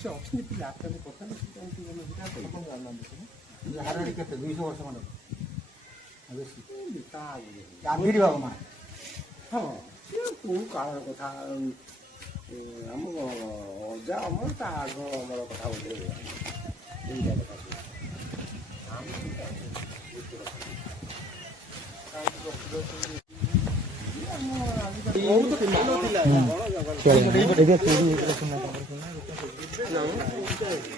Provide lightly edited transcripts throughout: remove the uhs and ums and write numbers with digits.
କିଛି ଅଛନ୍ତି ପିଲା ଆକ୍ରାନ୍ତ କରୁଛନ୍ତି ହାରାଡ଼ି କେତେ 200 ବର୍ଷ ଖଣ୍ଡେ ବେଶୀ ତା ଆଗରୁ ଗାନ୍ଧୀରି ବାବା ମା ହଁ ସିଏ କୋଉ କାଳର କଥା ଆମ ଅଜା ଅମର ତା ଆଗ ଅମର କଥା ବୋଧେ ଏଇଟା କଥା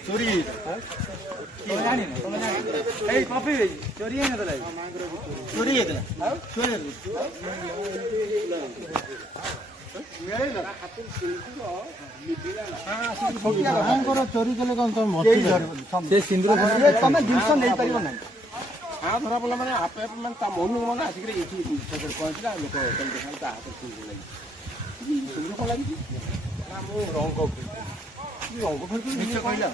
ଚୋରି ଚୋରି ହେଇନଥିଲା ଚୋରି ହେଇଥିଲା ଚୋରି କଲେ କଣ ତମେ ସିନ୍ଦୁର ତମେ ଜିନିଷ ନେଇପାରିବ ନାହିଁ ଧରା ପଡ଼ିଲା ମାନେ ଆପେ ଆପେ ମାନେ ତା ମନକୁ ମନେ ଆସିକିରି ଏଇଠି ପହଞ୍ଚିଲା ଲୋକ ତା ହାତ ସୁନ୍ଦର ଲାଗିଛି ନା ମୁଁ ରଙ୍ଗ କହିଲା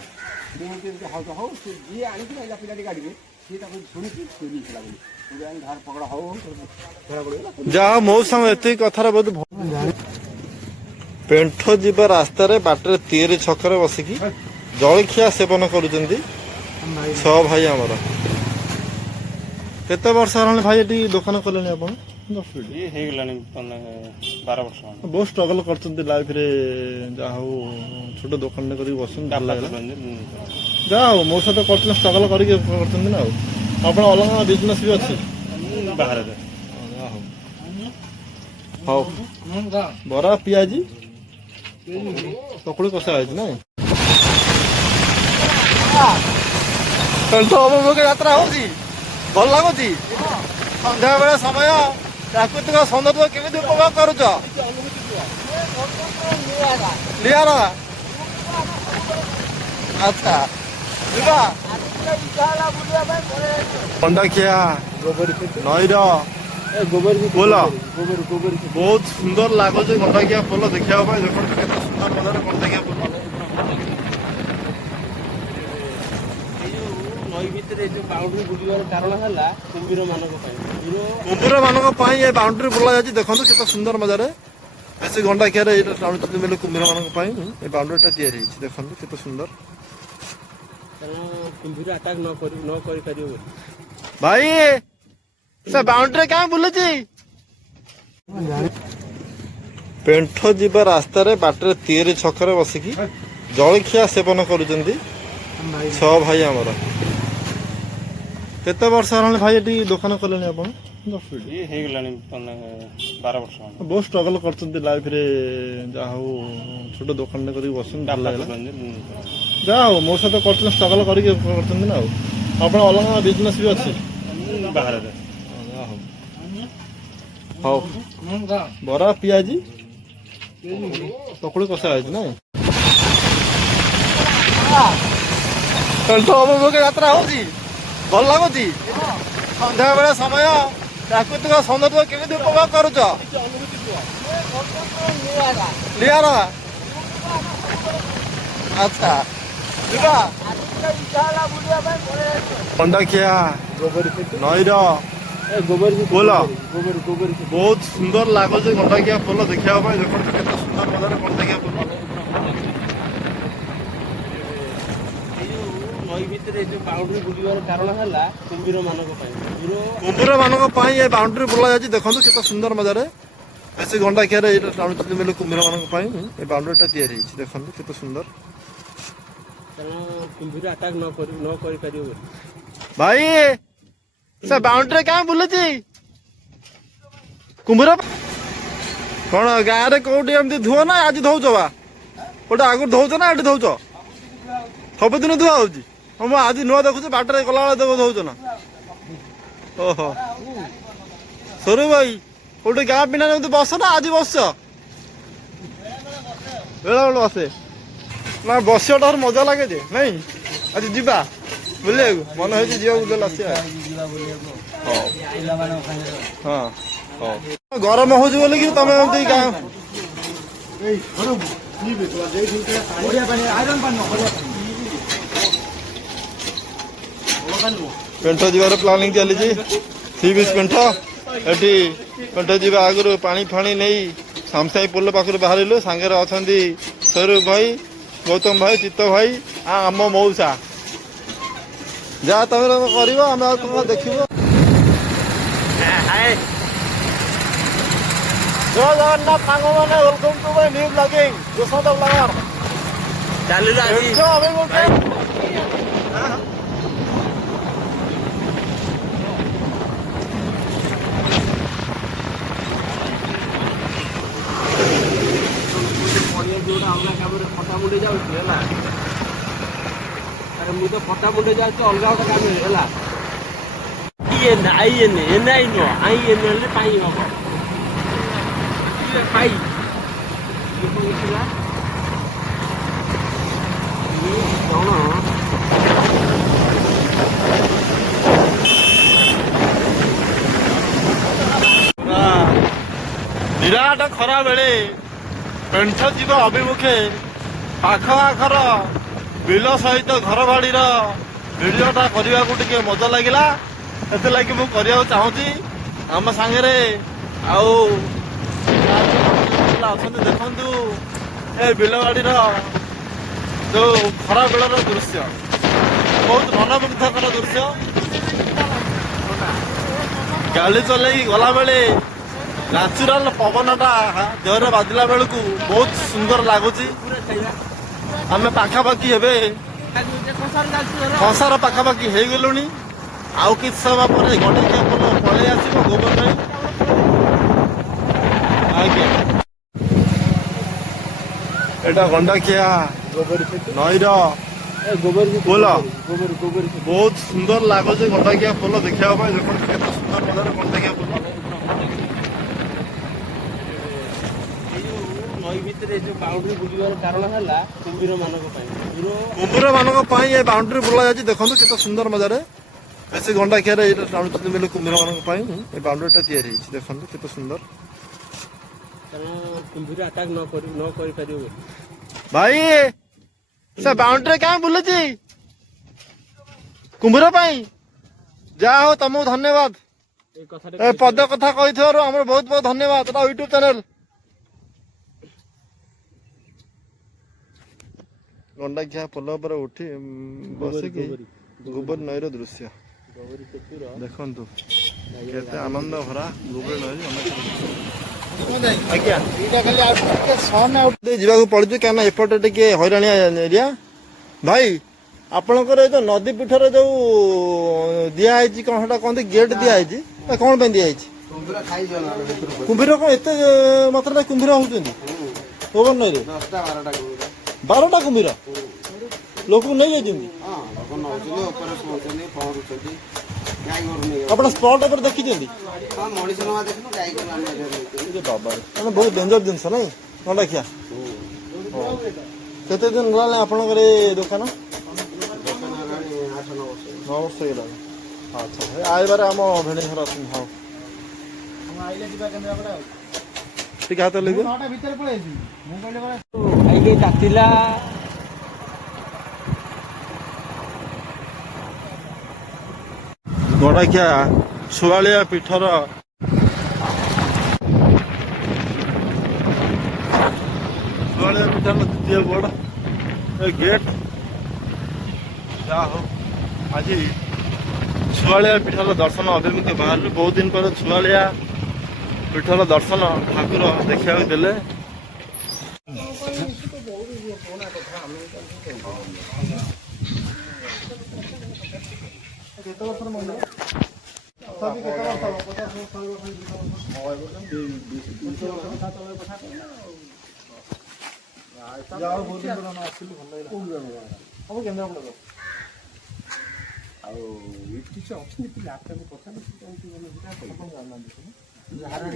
ହଉ ସେ ଯିଏ ଆଣିକି ରହିଲା ପିଲାଟି ଗାଡ଼ିରେ ସିଏ ତାକୁ ଶୁଣିକି ଚୋରି ହେଇଥିଲା ବୋଲି ଧାର ପକଡ଼ା ହଉ ଧରା ପଡ଼ିଗଲା। ଯାହା ମୋ ସାଙ୍ଗ ଏତିକି କଥାର ବହୁତ ପେଣ୍ଠ ଯିବା ରାସ୍ତାରେ ବାଟରେ ତିଆରି ଛକରେ ବସିକି ଜଳଖିଆ ସେବନ କରୁଛନ୍ତି 6 ଭାଇ ଆମର। କେତେ ବର୍ଷ ହେଲାଣି ଭାଇ ଏଠି ଦୋକାନ କଲେଣି ଆପଣ? ହେଇଗଲାଣି 12 ବର୍ଷ। ବହୁତ ଷ୍ଟ୍ରଗଲ କରୁଛନ୍ତି ଲାଇଫରେ, ଯାହା ହଉ ଛୋଟ ଦୋକାନଟେ କରିକି ବସୁଛନ୍ତି, ଭଲ ଲାଗିଲା। ଯାହା ହଉ ମୋ ସହିତ କରୁଛନ୍ତି, ଷ୍ଟ୍ରଗଲ କରିକି କରୁଛନ୍ତି ନା। ଆଉ ଆପଣ ଅଲଗା ବିଜନେସ୍ ବି ଅଛି ବାହାରେ? ହଉ ବରା ପିଆଜି ପକୁଡ଼ି କଷା ହେଇଛି ନାଇଁ? ଯାତ୍ରା ହଉଛି, ଭଲ ଲାଗୁଛି। ସନ୍ଧ୍ୟାବେଳେ ସମୟ ପ୍ରାକୃତିକ ସୌନ୍ଦର୍ଯ୍ୟ କେମିତି ଉପଭୋଗ କରୁଛ? ନିଆରା। ଆଚ୍ଛା ଯିବା ଖଣ୍ଡାଖିଆ ନଈର ପୋଲ ବହୁତ ସୁନ୍ଦର ଲାଗୁଛି। ଖଣ୍ଡାଖିଆ ପୋଲ ଦେଖିବା ପାଇଁ ଦେଖନ୍ତୁ କେତେ ସୁନ୍ଦର ମଜାରେ ଖଣ୍ଡାଖିଆ ପୋଲ। ନଈ ଭିତରେ ଯୋଉ ବାଉଣ୍ଡରୀ ବୁଲିବାର କାରଣ ହେଲା କୁମ୍ଭୀର ମାନଙ୍କ ପାଇଁ। କୁମ୍ଭୀର ମାନଙ୍କ ପାଇଁ ଏ ବାଉଣ୍ଡରୀ ବୁଲା ଯାଇଛି, ଦେଖନ୍ତୁ କେତେ ସୁନ୍ଦର ମଜାରେ। ବେଶୀ ଖଣ୍ଡାଖିଆରେ ଏଇଟା ଟାଣୁଛନ୍ତି ବୋଲି କୁମ୍ଭୀର ମାନଙ୍କ ପାଇଁ ଏ ବାଉଣ୍ଡରୀଟା ତିଆରି ହେଇଛି, ଦେଖନ୍ତୁ କେତେ ସୁନ୍ଦର। କାରଣ କୁମ୍ଭୀର ଆଟାକ୍ ନ କରିପାରିବ ବୋଲି। ଭାଇ ସେ ବାଉଣ୍ଡରୀ କାହିଁ ବୁଲୁଛି? ପେଣ୍ଠ ଯିବା ରାସ୍ତାରେ ବାଟରେ ତିଆରି ଛକରେ ବସିକି ଜଳଖିଆ ସେବନ କରୁଛନ୍ତି 6 ଭାଇ ଆମର। କେତେ ବର୍ଷ ହେଲାଣି ଭାଇ ଏଠି ଦୋକାନ କଲେଣି ଆପଣ? ହେଇଗଲାଣି 12 ବର୍ଷ। ବହୁତ ଷ୍ଟ୍ରଗଲ କରୁଛନ୍ତି ଲାଇଫରେ, ଯାହା ହଉ ଛୋଟ ଦୋକାନଟେ କରିକି ବସୁଛନ୍ତି, ଭଲ ଲାଗିଲା। ଯାହା ହଉ ମୋ ସହିତ କରୁଛନ୍ତି, ଷ୍ଟ୍ରଗଲ କରିକି କରୁଛନ୍ତି ନା। ଆଉ ଆପଣ ଅଲଗା ବିଜନେସ୍ ବି ଅଛି ବାହାରେ? ହଉ ବରା ପିଆଜି ପକୁଡ଼ି କଷା ହେଇଛି ନାଇଁ? ଯାତ୍ରା ହଉଛି, ଭଲ ଲାଗୁଛି। ସନ୍ଧ୍ୟାବେଳେ ସମୟ ପ୍ରାକୃତିକ ସୌନ୍ଦର୍ଯ୍ୟ କେମିତି ଉପଭୋଗ କରୁଛ? ନିଆରା। ଆଚ୍ଛା ଯିବା ଖଣ୍ଡାଖିଆ ନଈର ପୋଲ ବହୁତ ସୁନ୍ଦର ଲାଗୁଛି। ଖଣ୍ଡାଖିଆ ପୋଲ ଦେଖିବା ପାଇଁ ଦେଖନ୍ତୁ କେତେ ସୁନ୍ଦର ମଜାରେ ଖଣ୍ଡାଖିଆ ପୋଲ। ନଈ ଭିତରେ ଯୋଉ ବାଉଣ୍ଡରୀ ବୁଲିବାର କାରଣ ହେଲା କୁମ୍ଭୀର ମାନଙ୍କ ପାଇଁ। କୁମ୍ଭୀର ମାନଙ୍କ ପାଇଁ ଏ ବାଉଣ୍ଡରୀ ବୁଲା ଯାଇଛି, ଦେଖନ୍ତୁ କେତେ ସୁନ୍ଦର ମଜାରେ। ବେଶୀ ଖଣ୍ଡାଖିଆରେ ଏଇଟା ଟାଣୁଛନ୍ତି ବୋଲି କୁମ୍ଭୀର ମାନଙ୍କ ପାଇଁ ଏ ବାଉଣ୍ଡରୀଟା ତିଆରି ହେଇଛି, ଦେଖନ୍ତୁ କେତେ ସୁନ୍ଦର। କାରଣ କୁମ୍ଭୀର ଆଟାକ୍ ନ କରିପାରିବ ବୋଲି। ଭାଇ ସେ ବାଉଣ୍ଡରୀ କାହିଁ ବୁଲୁଛି? କୁମ୍ଭୀର କଣ ଗାଁରେ କୋଉଠି ଏମିତି ଧୁଅ ନା ଆଜି ଧଉଛ? ବା କୋଉଟା ଆଗରୁ ଧଉଛ ନା ଏଠି ଧଉଛ? ସବୁଦିନ ଧୁଆ ହଉଛି? ହଁ ମୁଁ ଆଜି ନୂଆ ଦେଖୁଛି, ବାଟରେ ଗଲାବେଳେ ଧଉଛ ନା? ଓହୋ ସରୁ ଭାଇ କୋଉଠି ଗାଁ ପିଲା ଯେମିତି ବସ ନା ଆଜି ବସଛ? ବେଳେ ବେଳେ ବସେ ନା, ବସିବାଟା ମଜା ଲାଗେ ଯେ ନାଇଁ? ଆଜି ଯିବା ବୁଲିବାକୁ, ମନେ ହେଇଛି ଯିବାକୁ ବୁଲିବାକୁ ଆସିବା। ହଁ ହଉ ଗରମ ହଉଛି ବୋଲିକି ତମେ ଏମିତି ଗାଁ ପେଣ୍ଠ ଯିବାର ପ୍ଲାନିଂ ଚାଲିଛି। ସି ବିଚ୍ ପେଣ୍ଠ, ଏଠି ପେଣ୍ଠ ଯିବା ଆଗରୁ ପାଣି ଫାଣି ନେଇ ସାମସାଇ ପୋଲ ପାଖରୁ ବାହାରିଲୁ। ସାଙ୍ଗରେ ଅଛନ୍ତି ସ୍ୱରୂପ ଭାଇ, ଗୌତମ ଭାଇ, ଚିତ୍ତ ଭାଇ, ଆମ ମଉସା। ଯାହା ତମେ କରିବ ଆମେ ଆଉ କଣ ଦେଖିବୁ। ଜୟ ଜଗନ୍ନାଥ ସାଙ୍ଗମାନେ, welcome to my new blogging Yashoda blogger. ଚାଲିଲୁ ଆଜି ଯୋଉଟା ଅଲଗା କାମରେ ଫଟା ମୁଣ୍ଡେଇ ଯାଉଛି ହେଲା। ଆରେ ମୁଁ ତ ଫଟା ମୁଣ୍ଡେଇ ଯାଉଛି ଅଲଗା ଗୋଟେ କାମରେ ହେଲା। ଆଇ ଏନେ ଆଇ ନୁହଁ, ଆଇ ଏନେ ହେଲେ ପାଇ ହବ। ପାଇ କଣ ବିରାଟ ଖରା ବେଳେ ପେଣ୍ଠ ଯିବ ଅଭିମୁଖେ ପାଖ ଆଖର ବିଲ ସହିତ ଘର ବାଡ଼ିର ଭିଡ଼ିଓଟା କରିବାକୁ ଟିକେ ମଜା ଲାଗିଲା, ସେଥିଲାଗି ମୁଁ କରିବାକୁ ଚାହୁଁଛି। ଆମ ସାଙ୍ଗରେ ଆଉ ଅଛନ୍ତି, ଦେଖନ୍ତୁ ଏ ବିଲବାଡ଼ିର ଯୋଉ ଖରା ବେଳର ଦୃଶ୍ୟ, ବହୁତ ମନମୁଗ୍ଧକର ଦୃଶ୍ୟ। ଗାଡ଼ି ଚଲେଇକି ଗଲାବେଳେ ନ୍ୟାଚୁରାଲ ପବନଟା ଦେହରେ ବାଜିଲା ବେଳକୁ ବହୁତ ସୁନ୍ଦର ଲାଗୁଛି। ଆମେ ପାଖାପାଖି ଏବେ ସଂସାର ପାଖାପାଖି ହେଇଗଲୁଣି। ଆଉ କିଛି ସମୟ ପରେ ଗଣ୍ଡେକିଆ ପୋଲ ପଳେଇ ଆସିବ ଗୋବର ନଈ। ଆଜ୍ଞା, ଏଇଟା ଗଣ୍ଡାଖିଆ ନଈର ପୋଲ। ବହୁତ ସୁନ୍ଦର ଲାଗୁଛି ଗଣ୍ଡାଖିଆ ପୋଲ ଦେଖିବା ପାଇଁ। ଦେଖନ୍ତୁ କେତେ ସୁନ୍ଦର ମଜାରେ ଗଣ୍ଡାଖିଆ ପୋଲ। ନଈ ଭିତରେ ଯୋଉ ବାଉଣ୍ଡ୍ରି ବୁଲିବାର କାରଣ ହେଲା କୁମ୍ଭୀର ମାନଙ୍କ ପାଇଁ। କୁମ୍ଭୀର ମାନଙ୍କ ପାଇଁ ଏ ବାଉଣ୍ଡ୍ରି ବୁଲା ଯାଇଛି। ଦେଖନ୍ତୁ କେତେ ସୁନ୍ଦର ମଜାରେ। ବେଶୀ ଗଣ୍ଡାଖିଆରେ ଏଇଟା ଟାଣୁଛନ୍ତି ବୋଲି କୁମ୍ଭୀର ମାନଙ୍କ ପାଇଁ ଏ ବାଉଣ୍ଡ୍ରିଟା ତିଆରି ହେଇଛି। ଦେଖନ୍ତୁ କେତେ ସୁନ୍ଦର। କାରଣ କୁମ୍ଭୀର ଆଟାକ୍ ନ କରିପାରିବ ବୋଲି। ଭାଇ ସେ ବାଉଣ୍ଡ୍ରି କାହିଁ ବୁଲୁଛି? କୁମ୍ଭୀର ପାଇଁ। ଯାହା ହଉ ତମକୁ ଧନ୍ୟବାଦ। ଏଇ କଥାଟା ଏ ପଦ କଥା କହିଥିବାରୁ ଆମର ବହୁତ ବହୁତ ଧନ୍ୟବାଦ। ଏଟା ୟୁଟ୍ୟୁବ ଚ୍ୟାନେଲ। ଗଣ୍ଡାଖିଆ ପୋଲ ଉପରେ ଉଠି ବସିକି ଗୋବର ନଈର ଦୃଶ୍ୟ ଦେଖନ୍ତୁ, କେତେ ଆନନ୍ଦ ଭରା ଗୋବର ନଈ। ଆଜ୍ଞା, ଯିବାକୁ ପଡୁଛି କାହିଁକିନା ଏପଟେ ଟିକେ ହଇରାଣିଆ ଏରିଆ। ଭାଇ ଆପଣଙ୍କର ଏଇ ଯୋଉ ନଦୀ ପୀଠରେ ଯୋଉ ଦିଆହେଇଛି କଣ ସେଟା କହନ୍ତି ଗେଟ୍ ଦିଆହେଇଛି, କଣ ପାଇଁ ଦିଆହେଇଛି? କୁମ୍ଭୀର କଣ ଏତେ ମାତ୍ରାରେ କୁମ୍ଭୀର ହଉଛନ୍ତି ଗୋବର ନଈରେ? 12ଟା କୁମ୍ଭୀର ଲୋକକୁ ନେଇଯାଇଛନ୍ତି। ଆପଣ ସ୍ପଟ ଉପରେ ଦେଖିଛନ୍ତି? ମାନେ ବହୁତ ଡେଞ୍ଜର ଜିନିଷ ନାଇଁ ଗଣ୍ଡାଖିଆ। କେତେ ଦିନ ହେଲାଣି ଆପଣଙ୍କର ଏ ଦୋକାନ? 9 ବର୍ଷ ହେଇଗଲାଣି। ଆଚ୍ଛା, ଆଇବାରେ ଆମ ଭେଣୀ ଘର ଅଛନ୍ତି। ହଉ ଟିକେ ହାତ ଲାଗିବ। ଖାଇକି ଡାକିଲା। ଗଣ୍ଡାଖିଆ ଶୁଆଳିଆ ପୀଠର ଦ୍ୱିତୀୟ ବୋର୍ଡ ଗେଟ୍। ଯାହା ହଉ ଆଜି ଶୁଆଳିଆ ପୀଠର ଦର୍ଶନ ଅଭିମୁଖେ ବାହାରିଲୁ। ବହୁତ ଦିନ ପରେ ଶୁଆଳିଆ ପୀଠର ଦର୍ଶନ ଠାକୁର ଦେଖିବାକୁ ଦେଲେ। ଆଉ ଏଠି କିଛି ଅଛନ୍ତି ପିଲା ଆପଣଙ୍କୁ ପଚାରିଲେ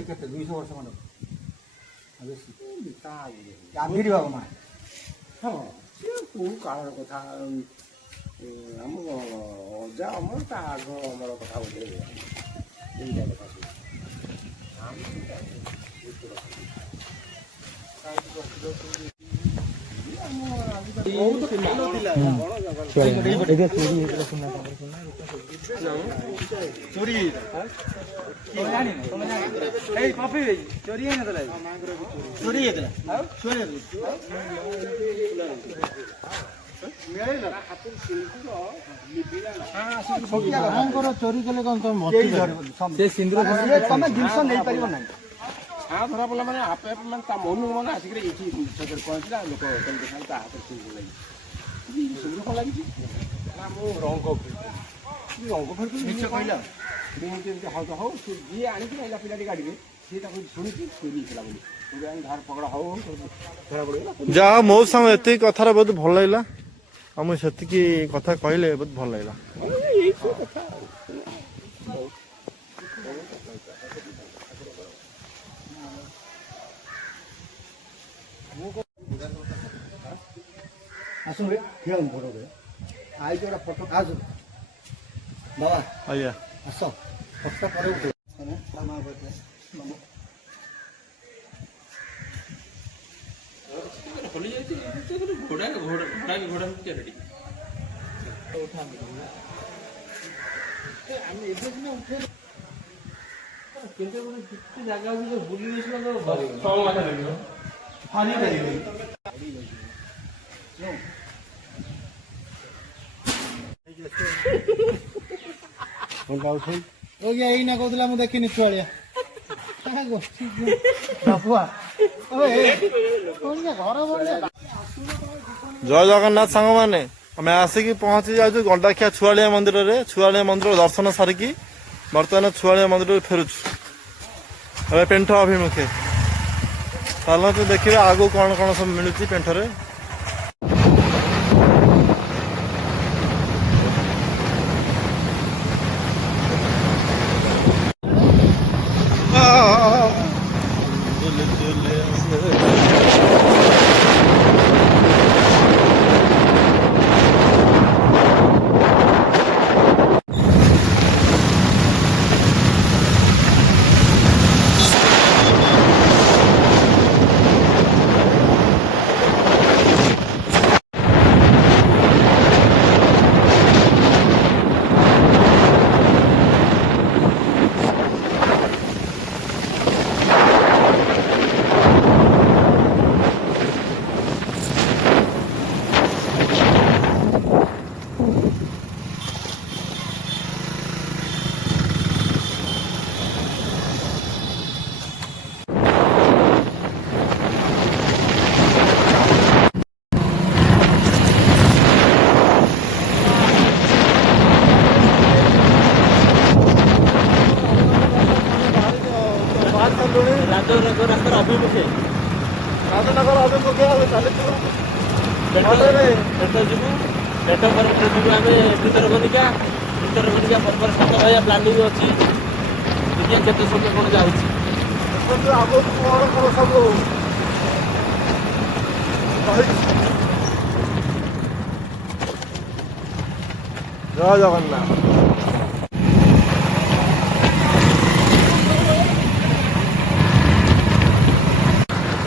କେତେ 200 ବର୍ଷ ଖଣ୍ଡେ ହଁ, ସିଏ କୋଉ କାଳର କଥା। ଆମ ଅଜା ଅମଳ ତା ଆଗ ଅମଳ କଥା ବୋଧେ ଏଇଟା କଥା ସବୁ। ଚୋରି ଏଇ କଫି ଚୋରି ହେଇନଥିଲା ଚୋରି ହେଇଥିଲା ମାଙ୍କର ଚୋରି କଲେ କଣ ତମେ ସିନ୍ଦୁର ତମେ ଜିନିଷ ନେଇପାରିବ ନାହିଁ। ହାଁ ଧରା ପଡ଼ିଲା ମାନେ ଆପେ ଆପେ ମାନେ ତା ମନକୁ ମନେ ଆସିକରି ଏଇଠି ଛକରେ ପହଞ୍ଚିଲା ଲୋକ କେମିତି ଖାଲି ତା ହାତରେ ସିନ୍ଦୁର ଲାଗିଛି। ସିନ୍ଦୁର କ'ଣ ଲାଗିଛି ନା ମୁଁ ରଙ୍ଗ ମିଛ କହିଲା ଏମିତି ହଉ ହଉ ସେ ଯିଏ ଆଣିକି ଆଇଲା ପିଲାଟି ଗାଡ଼ିରେ ସିଏ ତାକୁ ଶୁଣିକି ଚୋରି ହେଇଥିଲା ବୋଲି ଆଣି ଧାର ପକଡ଼ା ହଉ ଧରା ପଡ଼ିଗଲା। ଯାହା ମୋ ସାଙ୍ଗ ଏତିକି କଥାରେ ବହୁତ ଭଲ ଲାଗିଲା ଆଉ ମୁଁ ସେତିକି କଥା କହିଲେ ବହୁତ ଭଲ ଲାଗିଲା। ଏଇ କଥା ଆସ ଠିଆ ଫଟୋ ଆଇ ଯୋଉଟା ଫଟୋ ଆସ ବାବା ଆଜ୍ଞା ଆସ ଫଟୋ ପରେ ଉଠେଇ ଘୋଡ଼ା କିନ୍ତୁ ଜାଗା ବୁଲି ଏଇନା କହୁଥିଲା ମୁଁ ଦେଖିନି ଛୁଆଳିଆ ଜୟ ଜଗନ୍ନାଥ ସାଙ୍ଗମାନେ ଆମେ ଆସିକି ପହଞ୍ଚି ଯାଉଛୁ ଗଣ୍ଡାଖିଆ ଛୁଆଳିଆ ମନ୍ଦିରରେ। ଛୁଆଳିଆ ମନ୍ଦିର ଦର୍ଶନ ସାରିକି ବର୍ତ୍ତମାନ ଛୁଆଳିଆ ମନ୍ଦିରରୁ ଫେରୁଛୁ ଏବେ ପେଣ୍ଠ ଅଭିମୁଖେ। ଚାଲନ୍ତୁ ଦେଖିବା ଆଗକୁ କ'ଣ କ'ଣ ସବୁ ମିଳୁଛି ପେଣ୍ଠରେ। ରାସ୍ତାର ଅଭିମୁଖେ ରାଜନଗର ଅଭିମୁଖେ ଚାଲିଛୁ ପେଟ ଯିବୁ ପେଟ ପରେ ଯିବୁ ଆମେ ଭିତରକନିକା ପରେ ସାତ ଭାଇଆ ପ୍ଲାନିଂ ଅଛି। ଦେଖିବା କେତେ ସମୟ କ'ଣ ଯାଉଛି। ଆଗକୁ କ'ଣ କ'ଣ ସବୁ ଜୟ ଜଗନ୍ନାଥ।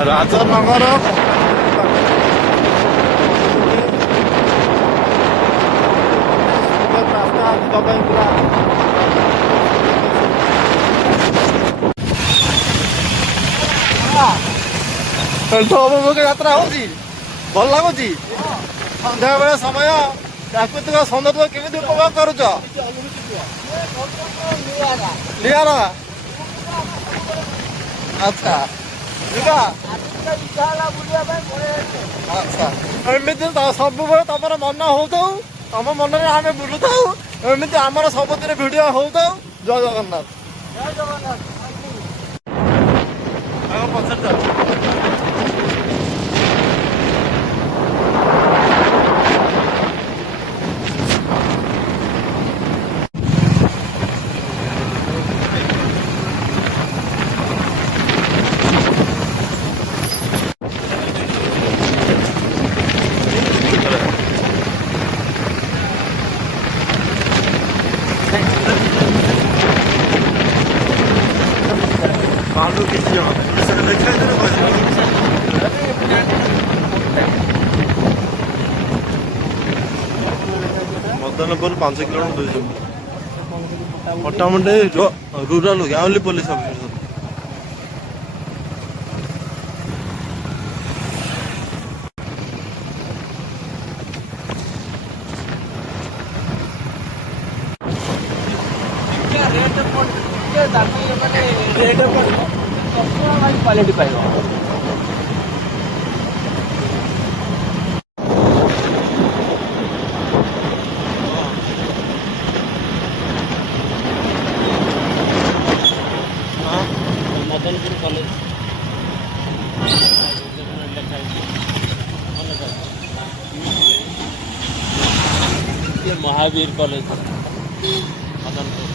ରାଜନଗର ରାସ୍ତା ଯିବା ପାଇଁ ପୁରା ପେଣ୍ଠ ଅଭିମୁଖେ ଯାତ୍ରା ହଉଛି। ଭଲ ଲାଗୁଛି ସନ୍ଧ୍ୟାବେଳେ ସମୟ ପ୍ରାକୃତିକ ସୌନ୍ଦର୍ଯ୍ୟ କେମିତି ଉପଭୋଗ କରୁଛ? ନିଆରା ଆଚ୍ଛା ଯିବା ଆଚ୍ଛା ଏମିତି ସବୁବେଳେ ତମର ମନ ହଉଥାଉ ତମ ମନରେ ଆମେ ବୁଲୁଥାଉ ଏମିତି ଆମର ସବୁଥିରେ ଭିଡିଓ ହଉଥାଉ। ଜୟ ଜଗନ୍ନାଥ। ପଛରେ ବାଲୁ କିଛି ଓଡ଼ିଶାରେ ଦେଖାଇ ଦେଲେ ମଦନପୁର 5 କିଲୋମିଟର ଦୂର ପଟ୍ଟାମୁଣ୍ଡାଇ ରୁରାଲ ଗାଉଁଲି ପୋଲିସ ଅଫିସର। କ୍ୱାଲିଟି ପାଇବ। Madanpur college Mahavir college Madanpur.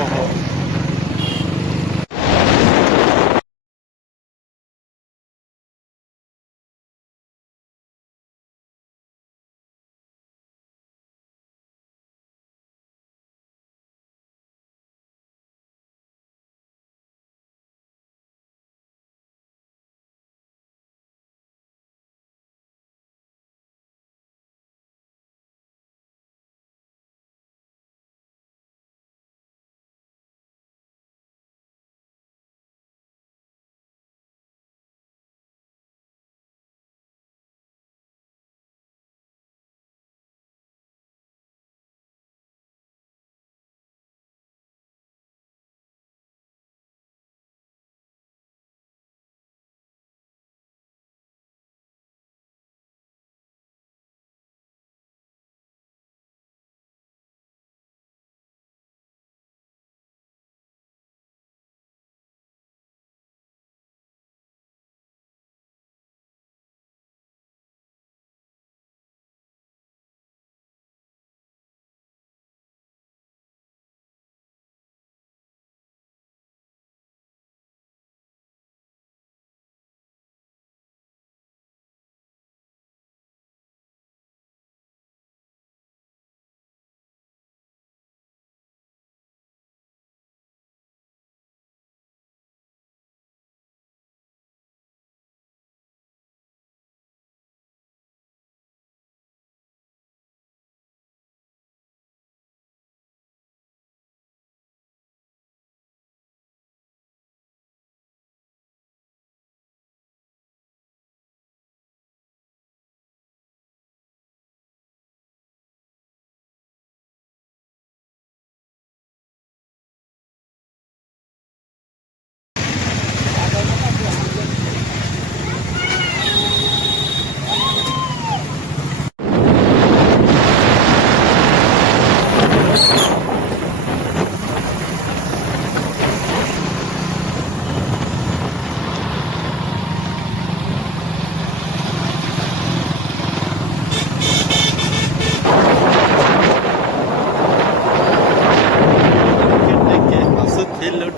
ଓହୋ।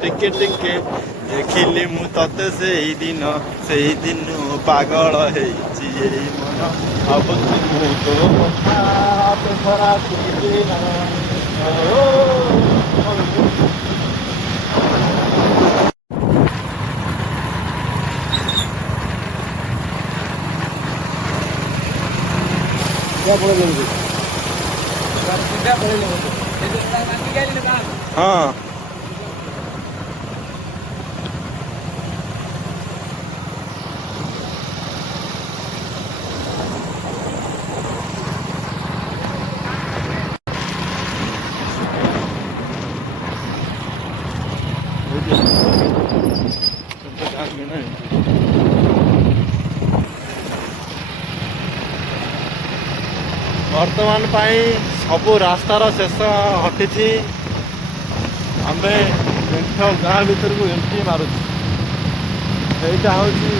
ଟିକେ ଟିକେ ଦେଖିଲି ମୁଁ ତତେ ସେଇଦିନ ପାଗଳ ହେଇଛି ଏଇ ମନ ଭାବୁଛି ମୁଁ ତୋ କଥା ହାତ ଧରା ଥିଲି ନା। ହଁ ବର୍ତ୍ତମାନ ପାଇଁ ସବୁ ରାସ୍ତାର ଶେଷ ହଟିଛି। ଆମେ ପେଣ୍ଠ ଗାଁ ଭିତରକୁ ଏଣ୍ଟ୍ରି ମାରୁଛୁ। ଏଇଟା ହେଉଛି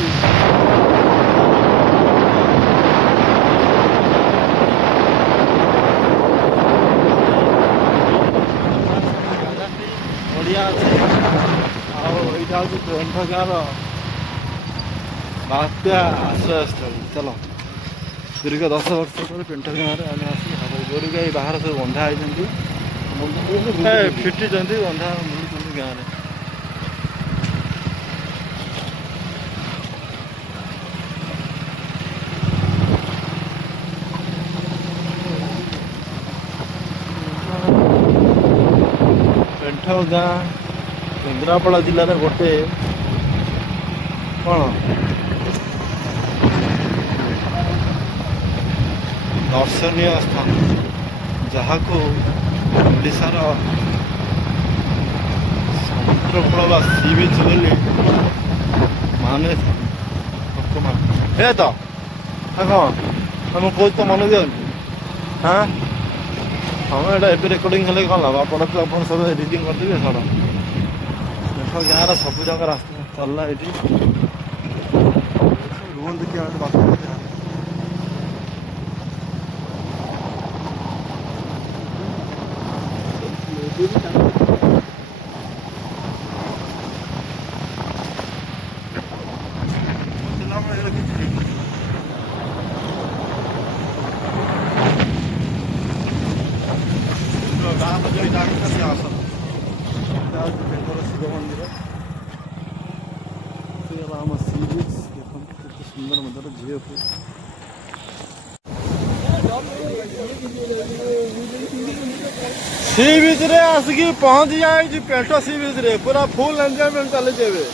ଓଡ଼ିଆ ଅଛି। ଆଉ ଏଇଟା ହେଉଛି ପେଣ୍ଠ ଗାଁର ବାତ୍ୟା ଆଶ୍ରୟସ୍ଥଳୀ। ଚାଲ ଦୀର୍ଘ 10 ବର୍ଷ ପରେ ପେଣ୍ଠ ଗାଁରେ ଆମେ ଆସିକି ଗୋରୁ ଗାଈ ବାହାର ସବୁ ବନ୍ଧା ହେଇଛନ୍ତି, ଫିଟିଛନ୍ତି, ବନ୍ଧା ବୁଲୁଛନ୍ତି ଗାଁରେ। ଗାଁ କେନ୍ଦ୍ରାପଡ଼ା ଜିଲ୍ଲାରେ ଗୋଟେ କ'ଣ ଦର୍ଶନୀୟ ସ୍ଥାନ ଯାହାକୁ ଓଡ଼ିଶାର ସମୁଦ୍ରକୂଳ ବା ସି ବିଚ୍ ବୋଲି ମାନେ ଲୋକମାନେ ହେ ତ କ'ଣ ମୁଁ କହୁଛି ତ ମନେ ଦିଅନ୍ତୁ ହଁ ହଁ ଏଇଟା ଏବେ ରେକର୍ଡ଼ିଂ ହେଲେ କ'ଣ ଲାଭ ଆପଣ ତ ଆପଣ ସବୁ ଏଡ଼ିଟିଂ କରିଦେବେ ଛାଡ଼ ଦେଖ ଗାଁର ସବୁ ଯାକ ରାସ୍ତା ଚାଲିଲା ଏଠି ରୁହନ୍ତୁ କି ଆମେ ବାଟ ଗାଁ ମଝିରେ ଜାଣିଛନ୍ତି ଆସନ ଶିବ ମନ୍ଦିର ସେ ହେଲା ଆମ ସି ବିଚ୍ ଦେଖନ୍ତୁ କେତେ ସୁନ୍ଦର ମନ୍ଦିର ଝିଅକୁ ସି ବିଚ୍ରେ ଆସିକି ପହଞ୍ଚି ଯାଇଛି ପେଟ ସି ବିଚ୍ରେ ପୁରା ଫୁଲ୍ ଏନ୍ଜୟମେଣ୍ଟ ଚାଲିଛି ଏବେ